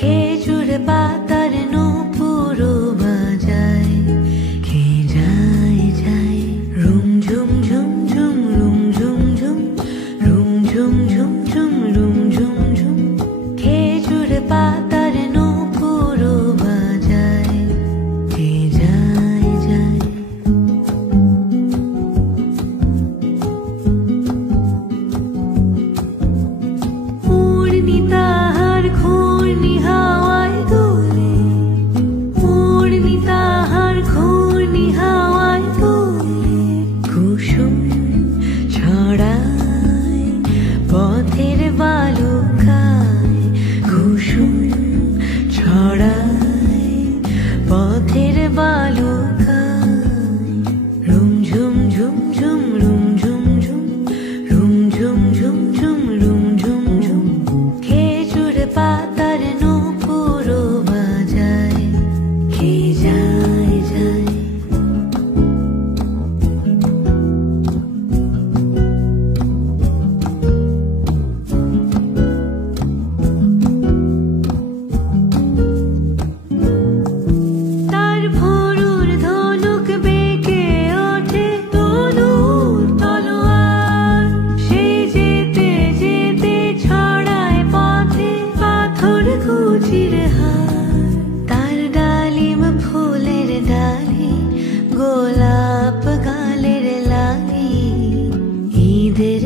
খেজুর পাতার নূপুর বাজায় কে যায় যায় রুম ঝুম ঝুম ঝুম রুম ঝুম ঝুম রুম ঝুম ঝুম ঝুম রুম ঝুম ঝুম খেজুর পাতার নূপুর বাজায় কে যায় যায় পথের বালুকায় কুসুম ছড়ায় পথের বালুকায় রুম ঝুম ঝুম ঝুম রুম ঝুম ঝুম রুম ঝুম ঝুম ঝুম রুম ঝুম ঝুম খেজুর পাতার নূপুর বাজায় কে যায় যায় তার ডালিম ফুলের ডালি গোলাপ গালের লালি ঈদের